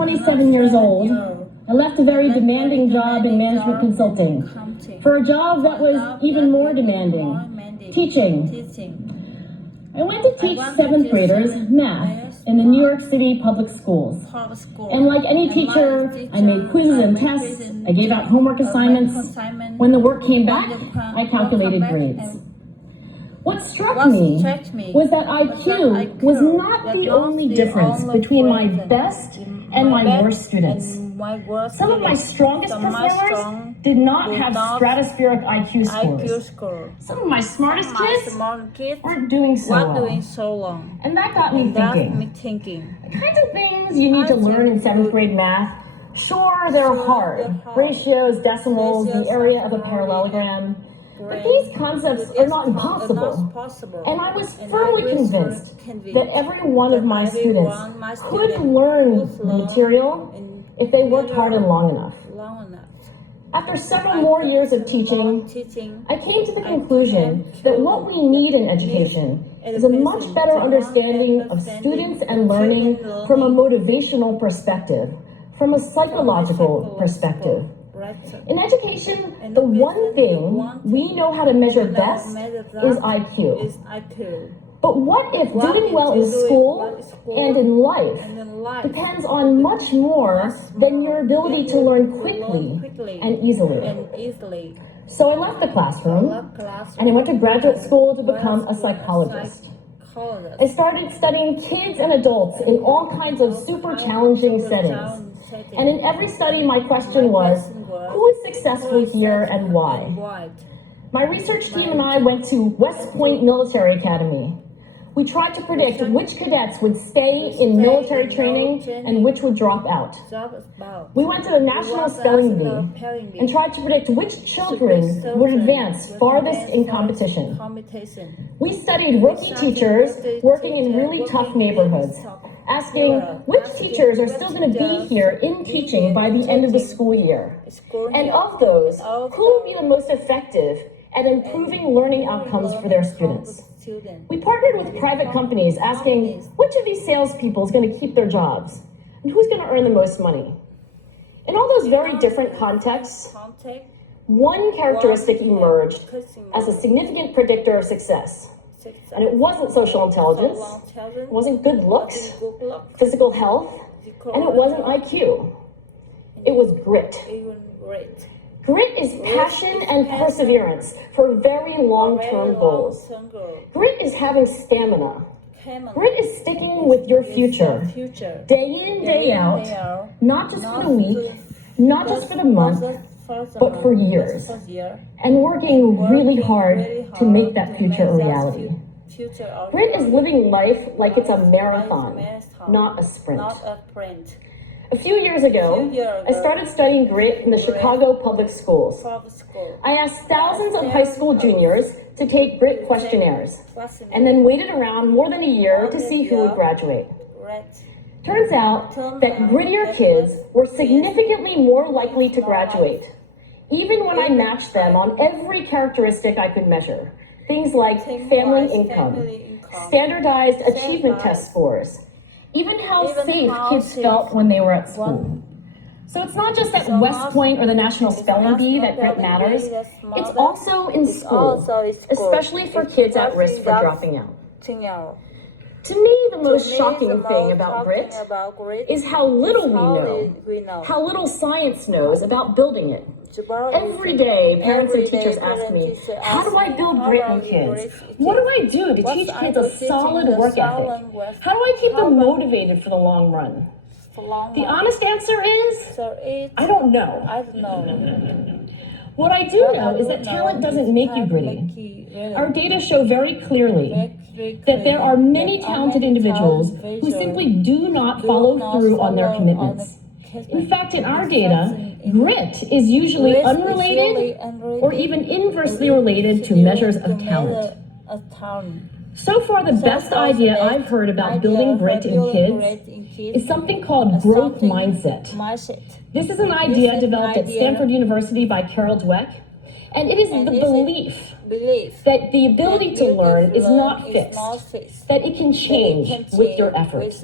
27 years old, I left a very demanding job in management consulting for a job that was even more demanding, teaching. I went to teach 7th graders math in the New York City public schools. And like any teacher, I made quizzes and tests, I gave out homework assignments. When the work came back, I calculated grades. What struck me was that IQ was not the only difference between my best and my worst students. Some of my strongest test learners did not have stratospheric IQ scores. Some of my smartest kids weren't doing so well. And that got me thinking. The kinds of things you need to learn in 7th grade math, sure, they're hard. Ratios, decimals, the area of a parallelogram. But these concepts are not impossible. And I was firmly convinced that every one of my students could learn the material if they worked hard and long enough. After several more years of teaching, I came to the conclusion that what we need in education is a much better understanding of students and learning from a motivational perspective, from a psychological perspective. In education, the one thing we know how to measure best is IQ. But what if doing well in school and in life depends on much more than your ability to learn quickly and easily? So I left the classroom and I went to graduate school to become a psychologist. I started studying kids and adults in all kinds of super challenging settings. And in every study, my question was, who is successful here and why? My research team and I went to West Point Military Academy. We tried to predict which cadets would stay in military training and which would drop out. We went to the National Spelling Bee and tried to predict which children would advance farthest in competition. We studied rookie teachers working in really tough neighborhoods, asking which teachers are still going to be here in teaching by the end of the school year. And of those, who will be the most effective at improving learning outcomes for their students? We partnered with private companies asking which of these salespeople is going to keep their jobs and who's going to earn the most money. In all those very different contexts, one characteristic emerged as a significant predictor of success. And it wasn't social intelligence, it wasn't good looks, physical health, and it wasn't IQ. It was grit. Grit is passion and perseverance for very long-term goals. Grit is having stamina. Grit is sticking with your future, day in, day out, not just for the week, not just for the month, but for years, and working really hard to make that future a reality. Grit is living life like it's a marathon, not a sprint. A few years ago, I started studying grit in the Chicago public schools. I asked thousands of high school juniors to take grit questionnaires, and then waited around more than a year to see who would graduate. Turns out that grittier kids were significantly more likely to graduate, even when I matched them on every characteristic I could measure. Things like family income, standardized achievement test scores, even how safe kids felt when they were at school. So it's not just at West Point or the National Spelling Bee that grit matters, it's also in school, especially for kids at risk for dropping out. To me, the most shocking thing about grit is how little we know, how little science knows about building it. Every day, parents and teachers ask me, how do I build grit in kids? What do I do to teach kids a solid work ethic? How do I keep them motivated for the long run? The honest answer is, I don't know. What I do know is that talent doesn't make you gritty. Our data show very clearly that there are many talented individuals who simply do not follow through on their commitments. In fact, in our data, grit is usually unrelated or even inversely related to measures of talent. So far, the best idea I've heard about building grit in kids is something called growth mindset. This is an idea developed at Stanford University by Carol Dweck, and it is the belief that the ability to learn is not fixed, that it can change with your efforts.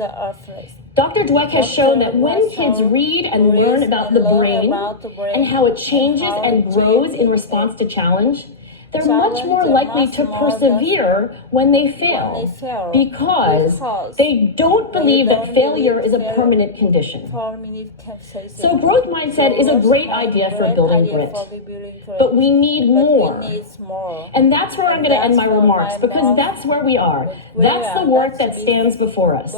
Dr. Dweck has shown that when kids read and learn about the brain and how it changes and grows in response to challenge, they're much more likely to persevere when they fail because they don't believe that failure is a permanent condition. So growth mindset is a great idea for building grit, but we need more. And that's where I'm going to end my remarks because that's where we are. That's the work that stands before us.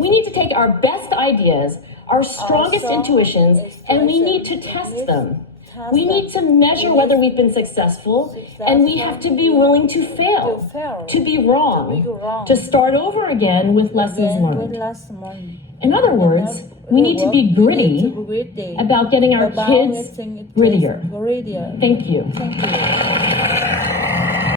We need to take our best ideas, our strongest intuitions, and we need to test them. We need to measure whether we've been successful, and we have to be willing to fail, to be wrong, to start over again with lessons learned. In other words, we need to be gritty about getting our kids grittier. Thank you.